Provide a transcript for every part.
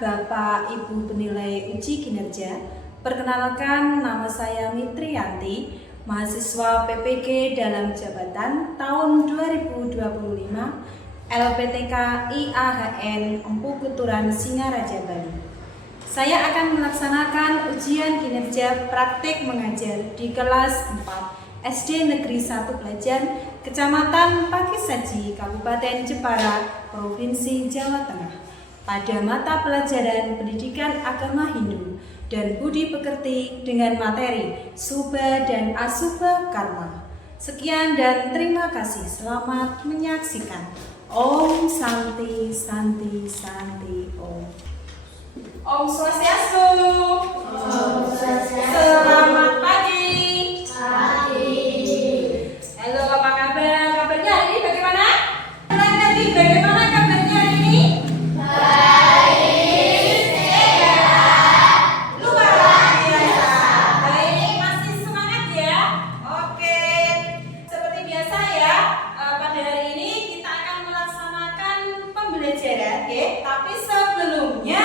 Bapak Ibu penilai uji kinerja, perkenalkan nama saya Mitriyanti, mahasiswa PPG dalam jabatan tahun 2025 LPTK IAHN Empu Kuturan Singaraja Bali. Saya akan melaksanakan ujian kinerja praktik mengajar di kelas 4 SD Negeri 1 Pelajan, Kecamatan Pakisaji, Kabupaten Jepara, Provinsi Jawa Tengah, pada mata pelajaran Pendidikan Agama Hindu dan Budi Pekerti dengan materi Subha dan Asubha Karma. Sekian dan terima kasih. Selamat menyaksikan. Om Santi Santi Santi Om. Om Swastiastu. Om Swastiastu. Selamat pagi. Pagi. Halo, apa kabar? Kabarnya hari ini bagaimana? Bagaimana kabarnya hari ini? Baik, sehat, Luar biasa. Baik, masih semangat ya? Oke. Seperti biasa ya, pada hari ini kita akan melaksanakan pembelajaran, oke? Tapi sebelumnya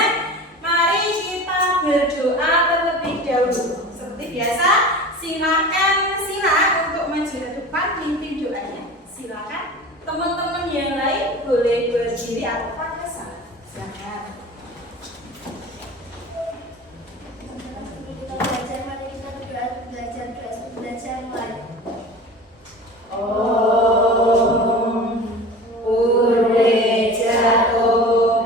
mari kita berdoa terlebih dahulu. Seperti biasa, silakan untuk maju ke depan pimpin doanya. Silakan. Teman-teman yang lain boleh berdiri atau pakai salah. Silakan. kita belajar, mari kita berdoa, belajar mulai. Om Purwejato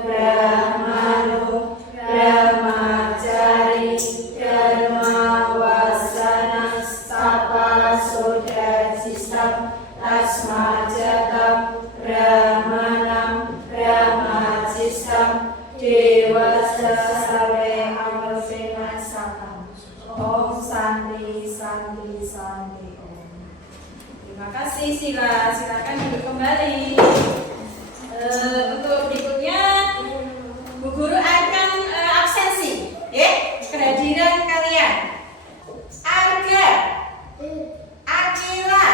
Brahmano Brahmacari Dharma Wasana Stapa Soda Sistam Tasma Jatam Brahmanam Brahmacistam Dewasa Sare Amasena Sakam. Om Santi Santi Santi Om. Terima kasih. Silakan duduk kembali. Untuk berikutnya Bu Guru akan absensi, kehadiran kalian. Arga, Akila,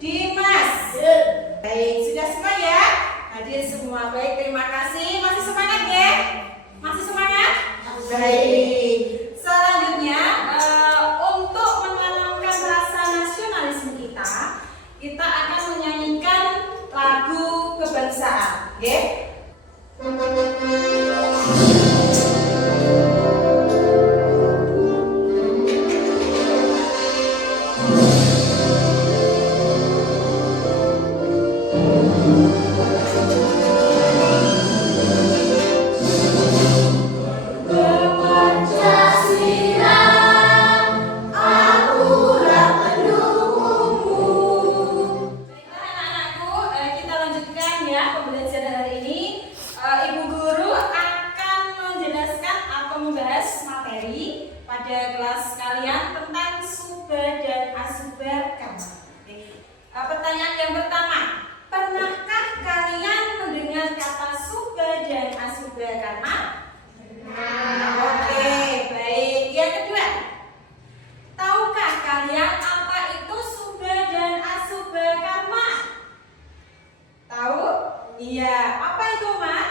Dimas. Baik, sudah semua ya? Hadir semua. Baik, terima kasih. Masih semangat ya? Masih semangat? Baik. Selanjutnya, untuk menanamkan rasa nasionalisme kita akan menyanyikan lagu kebangsaan, oke? Pertanyaan yang pertama, pernahkah kalian mendengar kata Subha dan Asubha Karma? Oke, baik. Yang kedua, tahukah kalian apa itu Subha dan Asubha Karma? Tahu? Iya. Apa itu, Mak?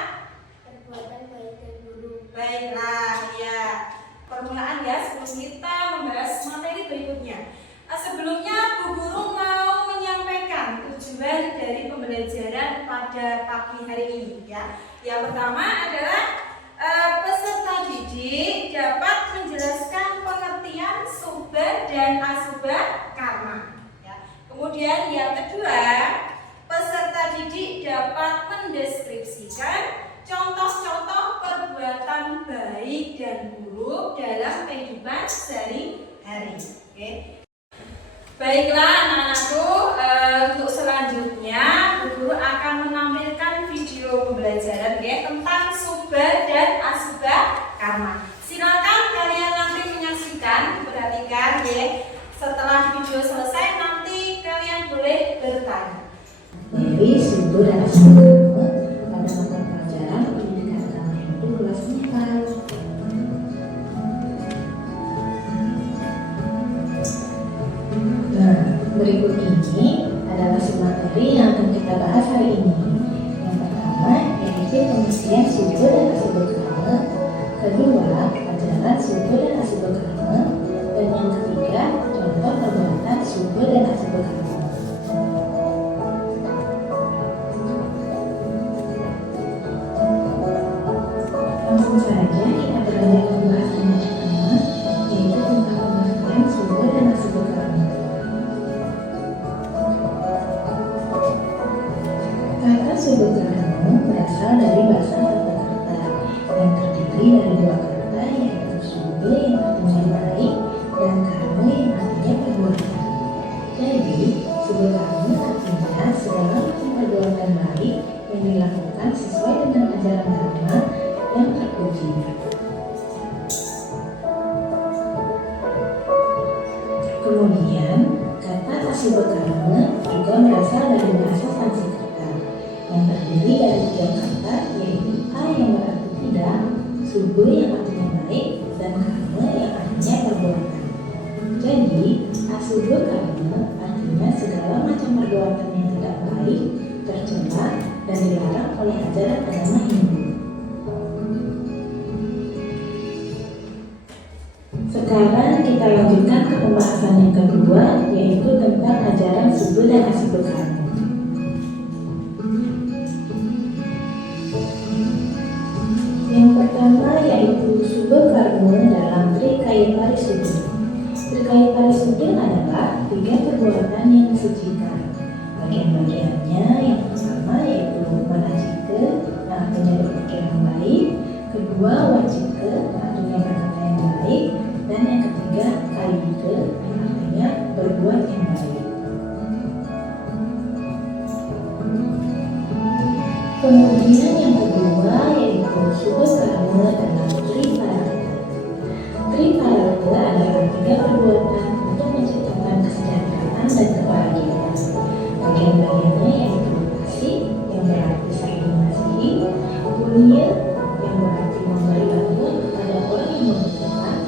Perbuatan baik dan buruk. Baiklah, ya. Permulaan ya, sebelum kita membahas materi berikutnya. Sebelumnya Bu Guru mau menyampaikan tujuan dari pembelajaran pada pagi hari ini ya. Yang pertama adalah peserta didik dapat menjelaskan pengertian Subha dan Asubha Karma. Ya. Kemudian yang kedua, peserta didik dapat mendeskripsikan contoh-contoh perbuatan baik dan buruk dalam kehidupan sehari-hari. Oke. Baiklah anak-anakku, untuk selanjutnya Bu Guru akan menampilkan video pembelajaran tentang Subha dan Asubha Karma. Silakan kalian nanti menyaksikan, perhatikan ya. Setelah video selesai nanti kalian boleh bertanya. Jadi Subha dan Asubha pada mata pelajaran Pendidikan Agama Hindu kelas 4. Nah, berikut ini adalah materi yang akan kita bahas hari ini. Yang pertama, yaitu pengertian Subha dan Asubha Langsung saja kita beranjak ke pembahasan yang pertama, yaitu tentang pengertian subur dan asubur karma. Kata subur karma berasal dari bahasa Sanskerta yang terdiri dari dua kata, yaitu subur yang artinya baik dan karma yang artinya perbuatan. Jadi, subur karma artinya segala macam perbuatan baik yang dilakukan sesuai dengan ajaran dharma yang terpuji. Kemudian, kata asubur karma juga berasal dari bahasa Sanskerta yang terdiri dari tiga kata, yaitu a yang berarti tidak, subur yang artinya baik, dan karma yang artinya perbuatan. Jadi, asubur karma artinya segala macam perbuatan yang tidak baik, tercela, dan dilarang oleh ajaran agama Hindu. Sekarang kita lanjutkan ke pembahasan yang kedua, yaitu tentang ajaran subur dan asubur karma. Yang pertama yaitu subur karma dalam Trikaya Parisuddha. Trikaya Parisuddha adalah tiga perbuatan yang disucikan. Bagian-bagiannya yang pertama yaitu manajika, yang artinya berpikir yang baik. Kedua, wajika, yang artinya berkata yang baik. Dan yang ketiga, kayika, yang artinya berbuat yang baik. Kemudian yang kedua yaitu subur karma dalam Triparata. Triparata adalah tiga perbuatan untuk menciptakan kesejahteraan dan kebahagiaan. Bagian-bagiannya yaitu kasih, yang berarti saling mengasihi, mulia, yang berarti memberi bantuan kepada orang yang membutuhkan,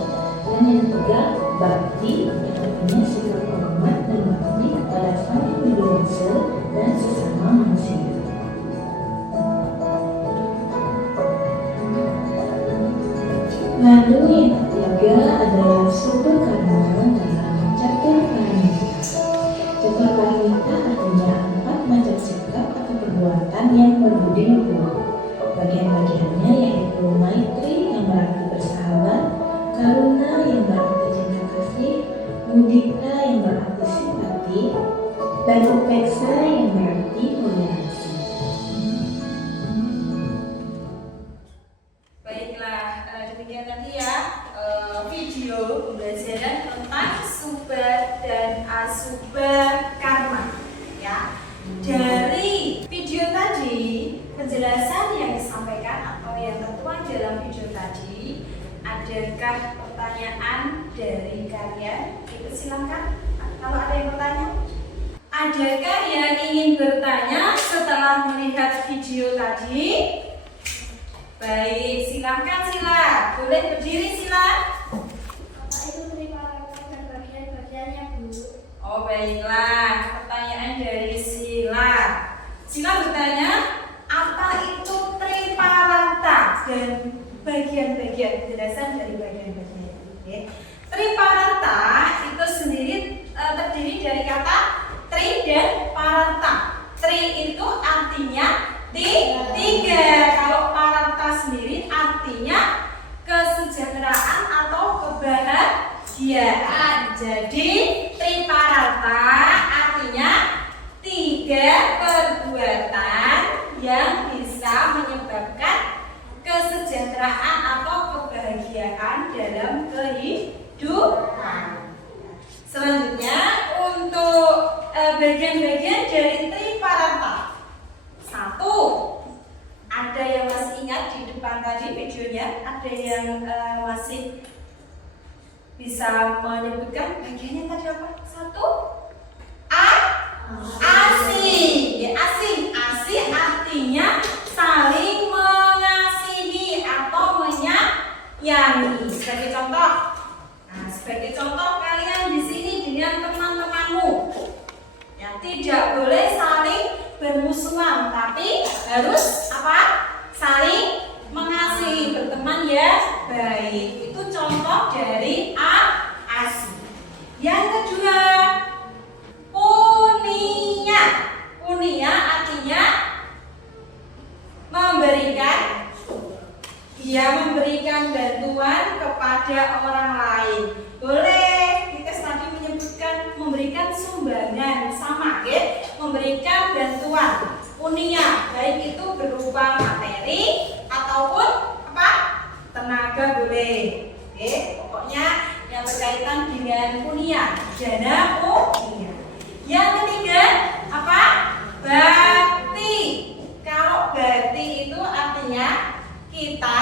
dan yang ketiga, bakti, yang artinya sikap hormat dan bakti kepada sang yang berdosa dan sesama manusia. Lalu yang ketiga adalah subur karma dalam catur paramita. Catur paramita artinya 4 macam sikap atau perbuatan yang berbudi luhur. Bagian-bagiannya yaitu maitri yang berarti bersahabat, karuna yang berarti cinta kasih, mudita yang berarti simpati, dan upeksa yang berarti toleransi. Baiklah, demikian tadi ya video pembelajaran tentang subur dan asubur karma. Ya, dari video tadi penjelasan yang disampaikan atau yang tertuang dalam video tadi, adakah pertanyaan dari kalian? Itu silakan. Kalau ada yang bertanya, adakah yang ingin bertanya setelah melihat video tadi? Baik, silakan Sila. Boleh berdiri Sila. Apa itu Triparata dan bagian-bagiannya, Bu? Oh baiklah, pertanyaan dari Sila. Sila bertanya, apa itu Triparata dan bagian-bagian, penjelasan dari bagian-bagian. Oke. Triparata itu sendiri terdiri dari kata tri dan parata. Tri itu artinya tiga. Kalau parata sendiri artinya kesejahteraan atau kebahagiaan. Jadi triparata artinya 3 perbuatan yang bisa menyebabkan kesejahteraan atau kebahagiaan dalam kehidupan. Selanjutnya untuk bagian-bagian dari triparata. 1. Ada yang masih ingat di depan tadi videonya? Ada yang masih bisa menyebutkan bagiannya tadi apa? 1. Asih. Ya, asih. Asih artinya saling mengasihi atau menyayangi. Sebagai contoh. Nah, sebagai contoh kalian di sini dengan teman-temanmu. Ya, tidak boleh saling bermusuhan, tapi harus apa? Saling mengasihi, berteman ya baik. Itu contoh dari asih. Yang kedua, punya. Punya artinya memberikan. Dia memberikan bantuan kepada orang lain. Boleh kita tadi menyebutkan memberikan sumbangan sama, ya? Memberikan bantuan unia, baik itu berupa materi ataupun apa? Tenaga boleh. Oke, pokoknya yang berkaitan dengan unia, dana unia. Yang ketiga apa? Bakti. Kalau bakti itu artinya kita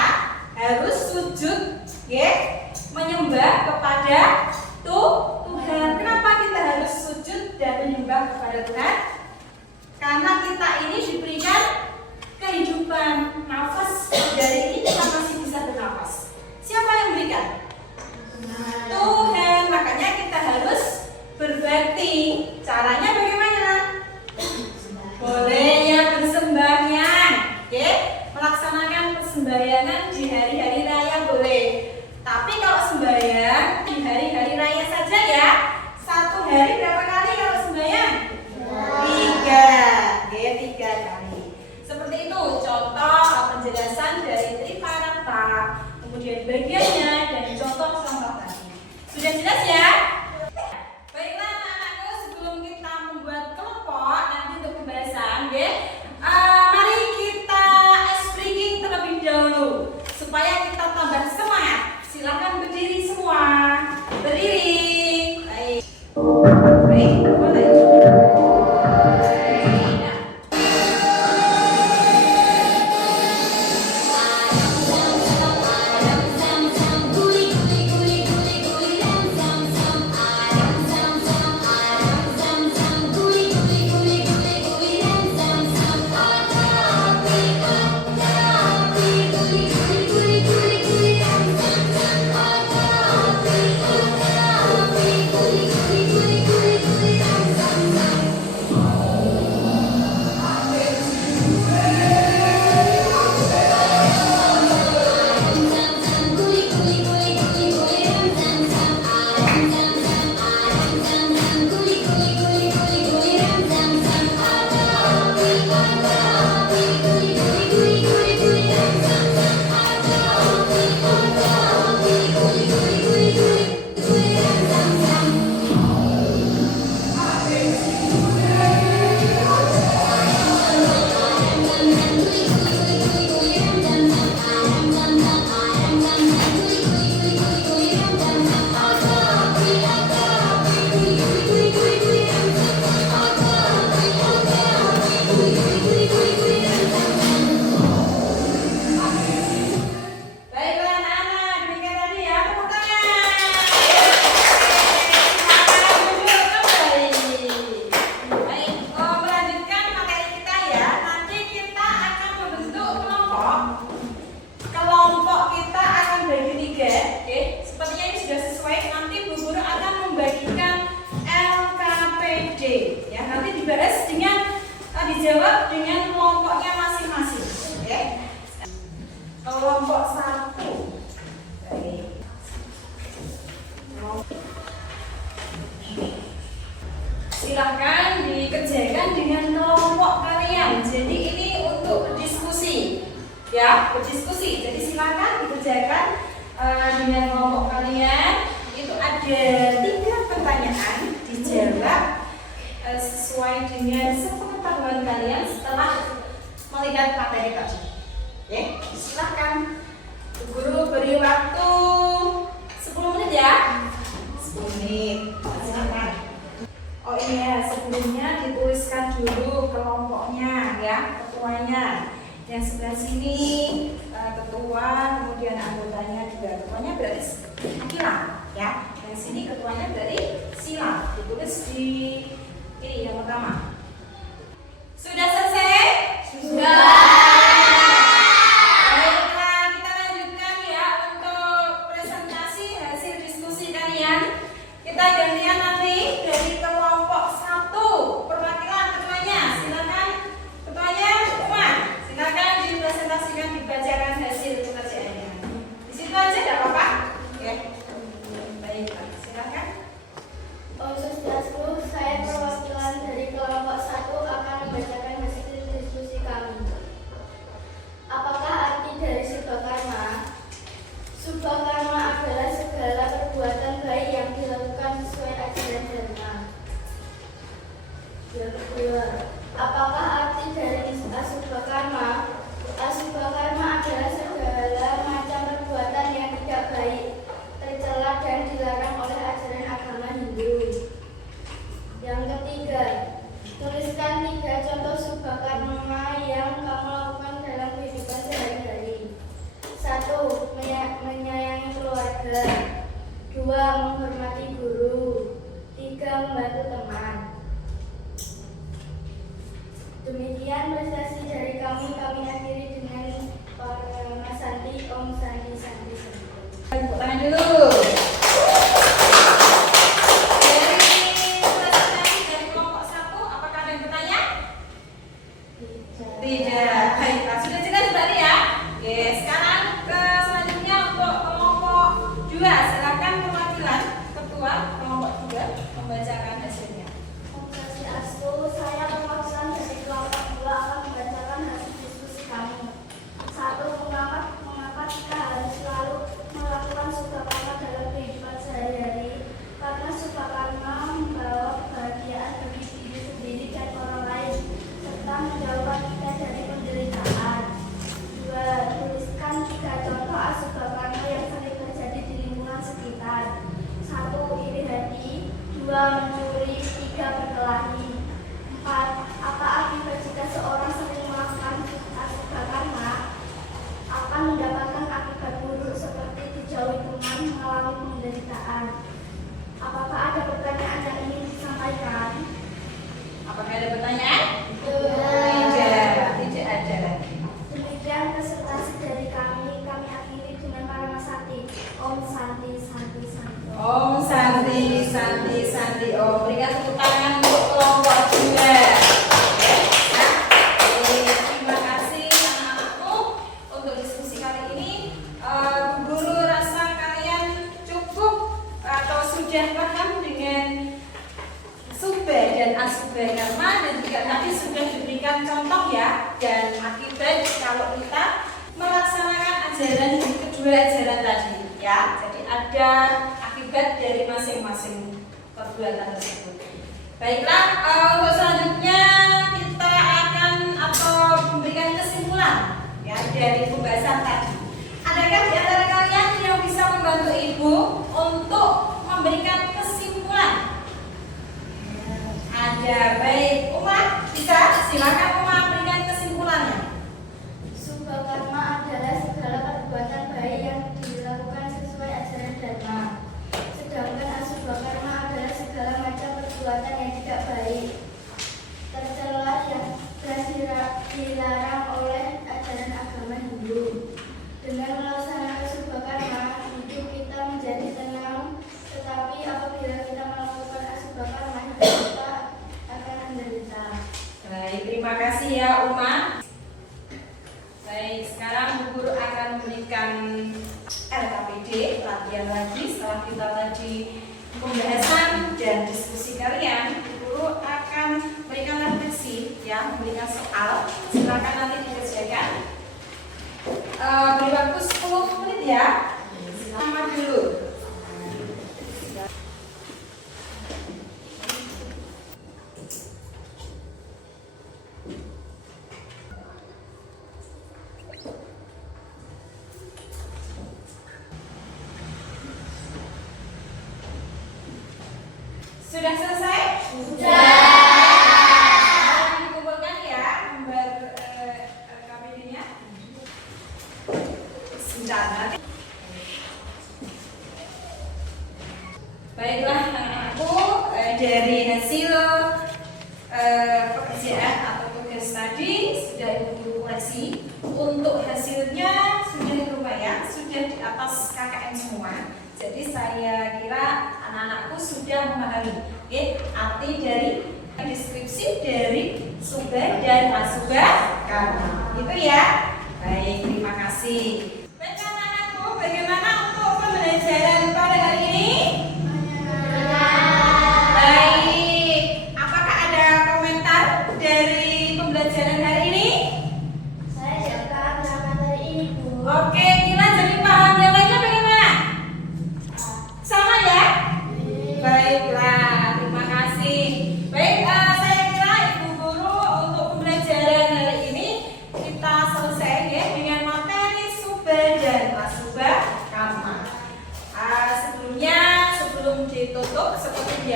harus sujud, ya, menyembah kepada Tuhan. Kenapa kita harus sujud dan menyembah kepada Tuhan? Karena kita ini diberikan kehidupan, nafas. Dari ini kita masih bisa bernafas. Siapa yang berikan? Tuhan. Makanya kita harus berbakti. Caranya bagaimana? Boleh ya bersembahyang, oke? Melaksanakan persembahyangan di hari-hari raya boleh. Tapi kalau sembahyang di hari-hari raya saja ya. Satu hari berapa kali kalau sembahyang? 3, oke, 3 kali. Seperti itu contoh penjelasan dari Triparata. Kemudian bagiannya dan contoh-contoh tadi. Sudah jelas ya? Baiklah anak-anakku, sebelum kita membuat kelompok nanti untuk pembahasan, ya, mari kita ice breaking terlebih dahulu supaya kita tambah semangat. Silakan berdiri semua. Berdiri. Baik. Baik, boleh. Dijawab dengan kelompoknya masing-masing, oke? Kelompok 1. Baik. Silahkan dikerjakan dengan kelompok kalian. Jadi ini untuk berdiskusi, ya, berdiskusi. Jadi silahkan dikerjakan dengan kelompok kalian. Itu ada 3 pertanyaan, dijawab sesuai dengan sepengetahuan kalian setelah melihat materi tadi. Oke, silahkan. Guru beri waktu 10 menit ya. 10 menit. Silahkan. Oh iya, sebelumnya dituliskan dulu kelompoknya ya, ketuanya. Yang sebelah sini ketua, kemudian anggotanya juga. Ketuanya berarti Akila ya. Yang sini ketuanya dari Sila. Ditulis di ini yang pertama. Sudah selesai? Sudah. Baiklah, kita lanjutkan ya untuk presentasi hasil diskusi kalian. Kita gantian nanti dari kelompok 1. Perwakilan ketuanya, silakan. Ketuanya Uma, silakan dipresentasikan, dibacakan hasil pekerjaannya. Di situ aja tidak apa-apa. Oke. Baiklah, silakan. Om Swastiastu, saya perwakilan dari kelompok Subha karma adalah segala perbuatan baik yang dilakukan sesuai ajaran Dharma. Yang kedua, apakah arti dari asubha karma? Asubha karma adalah segala macam perbuatan yang tidak baik, tercela dan dilarang oleh ajaran agama Hindu. Yang ketiga, tuliskan 3 contoh subha karma yang kamu lakukan dalam kehidupan sehari-hari. 1. Menyayangi keluarga. 2. Menghormati guru. 3. Membantu teman. Demikian prestasi dari kami akhiri dengan Mas Santi, Om Santi, Santi, Santi. Tepuk tangan dulu. Dari presentasi dari kelompok 1, apakah ada yang bertanya? Tidak. Baiklah, sudah jelas berarti ya. Oke, sekarang ke selanjutnya untuk kelompok 2. Silakan perwakilan ketua kelompok 2 membacakan hasilnya. Om Swastiastu, saya perwakilan dari kelompok 2 akan membacakan hasil diskusi kami. 1. Mengapa kita harus selalu melakukan subha karma dalam kehidupan sehari-hari? Karena subha karma membawa kebahagiaan bagi diri sendiri dan orang lain, serta menjauhkan kita dari penderitaan. 2. Tuliskan 3 contoh asubha karma yang sering terjadi di lingkungan sekitar. 1. Iri hati. 2. Mencuri. 3. Berkelahi. 4. Apa akibat jika seorang sering melakukan asubha karma? Akan mendapatkan akibat buruk seperti dijauhi teman, mengalami penderitaan. Apakah ada pertanyaan yang ingin disampaikan? Apakah ada pertanyaan? Tidak. Tidak ada lagi. Demikian presentasi dari kami akhiri dengan para Mas Santi. Om Santi, Santi, Santi. Om Santi, Santi, Santi. Oh, berikan tepuk tangan untuk kelompok 2. Nah, terima kasih anak-anakku untuk diskusi kali ini. Guru rasa kalian cukup atau sudah paham dengan subha dan asubha karma, dan juga tadi sudah diberikan contoh ya dan akibat kalau kita melaksanakan ajaran kedua ajaran tadi ya. Jadi ada akibat dari masing-masing perbuatan tersebut. Baiklah, untuk selanjutnya kita akan atau memberikan kesimpulan ya dari pembahasan tadi. Adakah di antara kalian yang bisa membantu ibu untuk memberikan kesimpulan? Ada. Baik, Uma bisa? Silakan Uma berikan kesimpulannya. Subha karma adalah segala perbuatan baik yang dilakukan sesuai ajaran Dharma. Sedangkan asubha karma adalah segala macam perbuatan yang tidak baik, tercela dan dilarang oleh ajaran agama Hindu. Dengan melaksanakan subha karma, hidup kita menjadi tenang. Tetapi apabila kita melakukan asubha karma, hidup kita akan menderita. Baik, terima kasih ya Uma. Baik, sekarang Bu Guru akan memberikan LKPD, latihan lagi. Setelah kita tadi pembahasan dan diskusi kalian, Bu Guru akan memberikan refleksi ya, memberikan soal. Silakan nanti dikerjakan. Beri waktu 10 menit ya. Sama dulu. Sudah selesai? Sudah. Dikumpulkan ya gambar KPD-nya. Sebentar nanti. Baiklah anak-anakku, dari hasil pekerjaan atau tugas tadi sudah Ibu koreksi. Untuk hasilnya sudah lumayan, sudah di atas KKM semua. Jadi saya kira anak-anakku sudah memahami arti dari deskripsi dari subha dan asubha karma. Itu ya. Baik, terima kasih. Baik anak-anakku, bagaimana untuk pembelajaran pada hari ini? Baik. Apakah ada komentar dari pembelajaran hari ini? Saya dapat materi ini, Bu. Oke, Kila jadi paham. Yang lainnya bagaimana?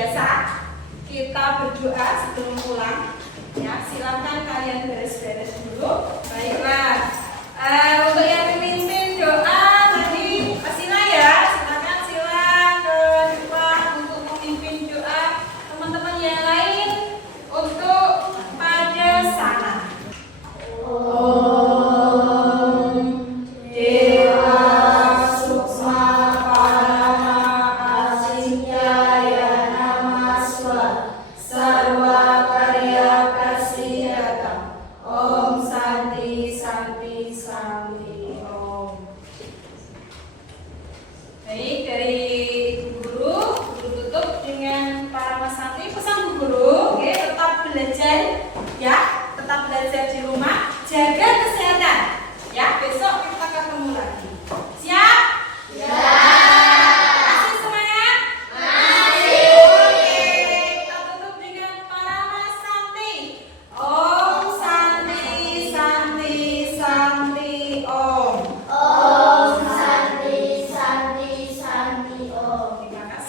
biasa kita berdoa sebelum pulang.